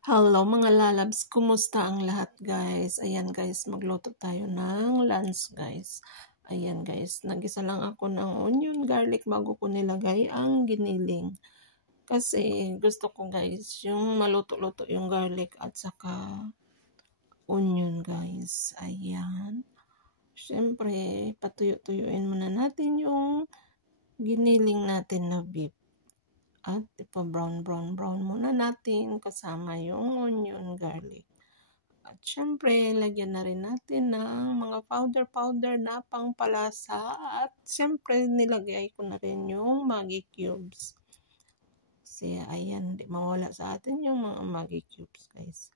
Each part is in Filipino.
Hello mga lalabs, kumusta ang lahat guys? Ayan guys, magluto tayo ng lunch guys. Ayan guys, nagisa lang ako ng onion, garlic bago ko nilagay ang giniling. Kasi gusto ko guys, yung maluto-luto yung garlic at saka onion guys. Ayan. Siyempre, patuyo-tuyuin muna natin yung giniling natin na beef. At ipa-brown muna natin kasama yung onion, garlic. At syempre, lagyan na rin natin ng mga powder na pangpalasa. At syempre, nilagay ko na rin yung Maggi cubes. Kasi ayan, di mawala sa atin yung mga Maggi cubes guys.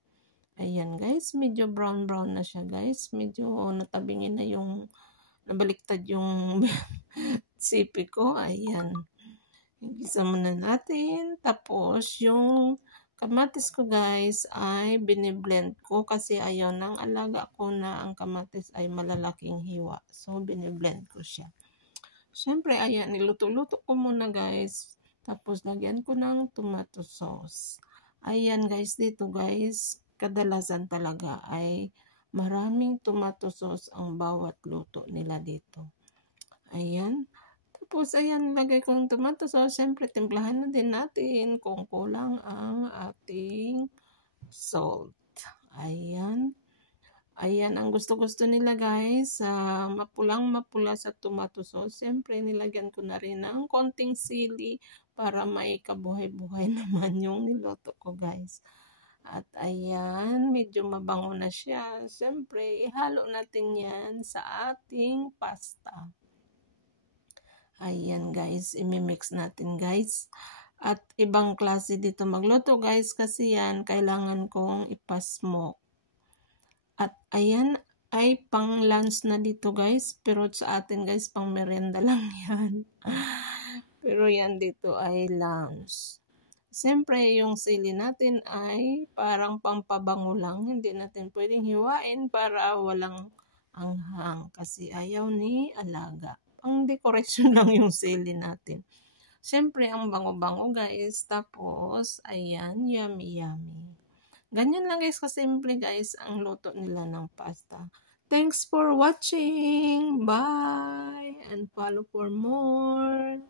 Ayan guys, medyo brown na siya guys. Medyo natabingin na yung, nabaliktad yung sipi ko. Ayan. Igisa muna natin. Tapos, yung kamatis ko guys ay biniblend ko kasi ayaw ng alaga ko na ang kamatis ay malalaking hiwa. So, biniblend ko siya. Siyempre, ayan, niluto-luto ko muna guys. Tapos, lagyan ko ng tomato sauce. Ayan guys, dito guys, kadalasan talaga ay maraming tomato sauce ang bawat luto nila dito. Ayan. Tapos, ayan, lagay ko ng tomato sauce. Siyempre, timplahan na din natin kung kulang ang ating salt. Ayan. Ayan, ang gusto-gusto nila guys, mapulang-mapula sa tomato sauce. Siyempre, nilagyan ko na rin ng konting sili para may kabuhay-buhay naman yung niloto ko guys. At ayan, medyo mabango na siya. Siyempre, ihalo natin yan sa ating pasta. Ayan guys, imimix natin guys. At ibang klase dito magluto guys kasi yan kailangan kong ipasmoke. At ayan ay pang lunch na dito guys. Pero sa atin guys pang merienda lang yan. Pero yan dito ay lunch. Siyempre yung sili natin ay parang pampabango lang. Hindi natin pwedeng hiwain para walang anghang kasi ayaw ni alaga. Ang decoration lang yung sili natin. Siyempre, ang bango-bango guys. Tapos, ayan, yummy. Ganyan lang guys, kasimple guys, ang luto nila ng pasta. Thanks for watching. Bye! And follow for more.